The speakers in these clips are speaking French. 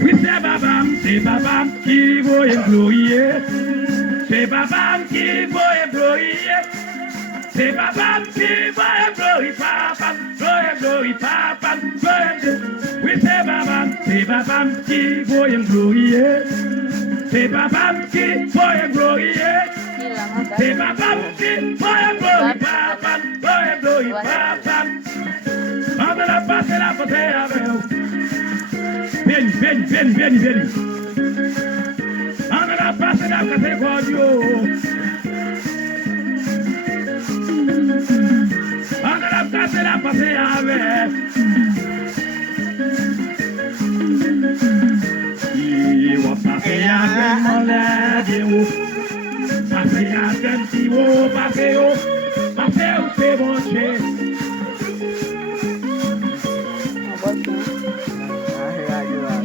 Oui, c'est babam qui va employer. C'est babam qui va employer. C'est babam qui va employer. Papam. Oui, c'est babam qui va employer. C'est babam qui va employer. C'est babam qui va employer. Papam. On va la passer avec vous. Vieni. Andrà a passare da categoria. Andrà a passare avec. Io passare avec mon lèvre. Passare avec Tio, passeo c'est bon Dieu.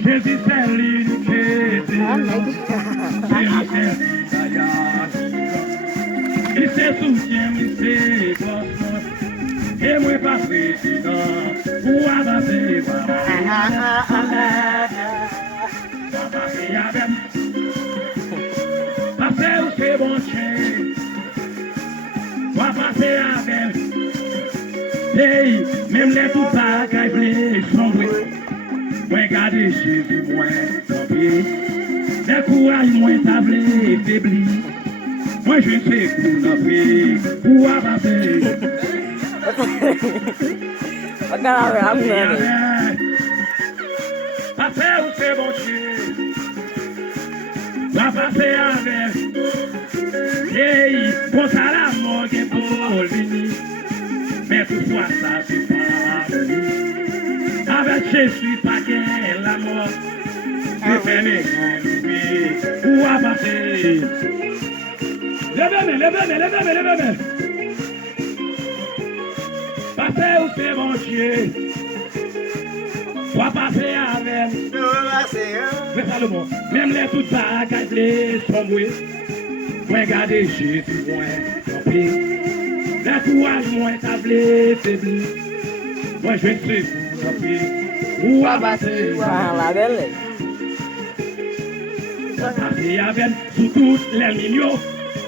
Jésus c'est l'unique, il se soutient, il se bosse, et moi pas président, pour avancer, passer où c'est bon chien, va passer avec, hey, même les tout bagages sombrer. Regardez Jésus, moi, tomber. Les courage, moi, tablé, faibli. Moi, je sais pour l'appeler, pour avancer. Passer où c'est bon Dieu. Va passer avec. Hey, pour ça la mort est pour lui. Mais toutefois, ça, c'est pas lui. Avec Jésus, pas qu'elle la mort. C'est fermé, où va passer. Levez-moi. Passez où c'est mon Dieu. Va passer avec. Mais ça le mot. Même les toutes bagages, les sombres. Regardez Jésus, moi, campé. Les courage, moi, tablé, faibli. Moi, je sais. Où va passer la belle. Passer avec sous toutes les millions.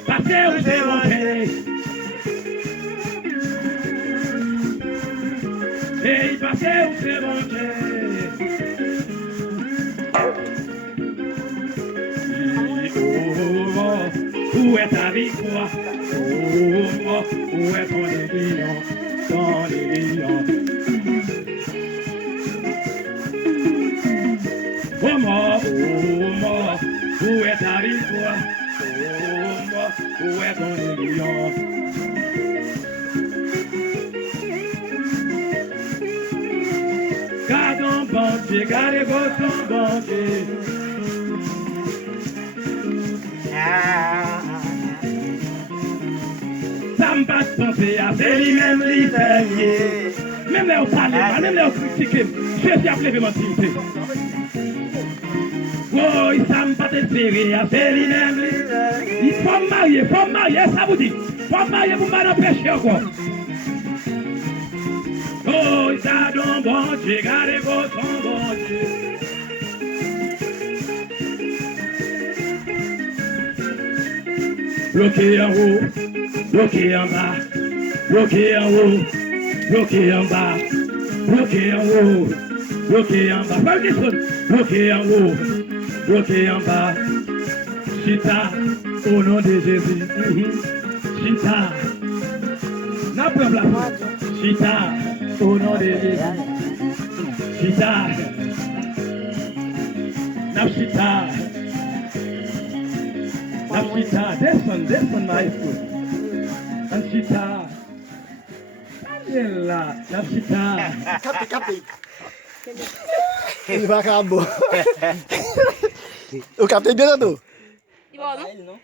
Passer où c'est monté. Et passer où c'est monté. Où est ta victoire? Où est ton aiguillon? Oh mort, où est ta victoire? Où est ton aiguillon? Gardons bon Dieu, gardez votre bon Dieu. Ça me passe penser à c'est lui-même lui fait. Même là, on parle, même là, on critique. Je suis appelé de mentir. Oh, il s'en pas espérer à faire lui-même. Il faut marier, ça vous dit. Faut marier pour mal empêcher encore. Oh, il s'en donne bon Dieu, gardez votre bon Dieu. Bloqué en haut, bloqué en bas, bloqué en haut, bloqué en bas, bloqué en haut, bloqué en bas. Pas une bloqué en haut. Bloqué en bas, Chita, au nom de Jésus. Chita, n'a pas la Chita, au nom de Jésus. Chita, n'a Chita, descend, maestro. And Chita, là, n'a Chita. Captei. Ele vai acabar. Eu captei bem, Nadu. Igual, não?